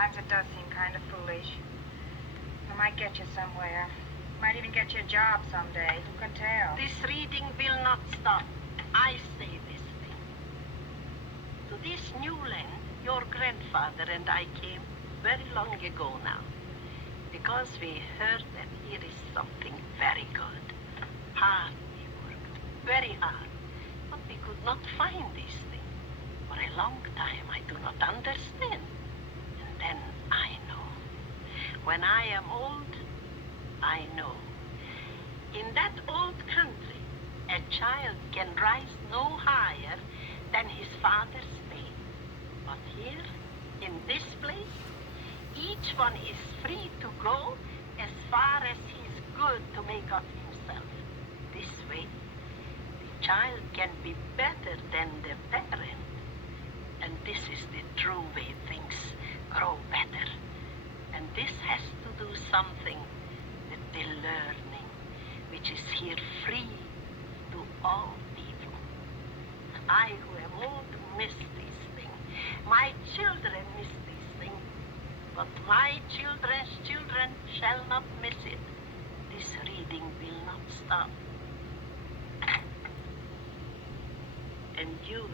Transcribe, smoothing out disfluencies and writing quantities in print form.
Sometimes it does seem kind of foolish. It might get you somewhere. Might even get you a job someday. Who can tell? This reading will not stop. I say this thing. To this new land, your grandfather and I came very long ago now, because we heard that here is something very good. Hard we worked, very hard, but we could not find this thing. For a long time I do not understand. And then I know. When I am old, I know. In that old country, a child can rise no higher than his father's spade. But here, in this place, each one is free to go as far as he is good to make of himself. This way, the child can be better than the parent. And this is the true way things grow better. And this has to do something with the learning, which is here free to all people. I who am old miss these things. My children miss these things. But my children's children shall not miss it. This reading will not stop. And you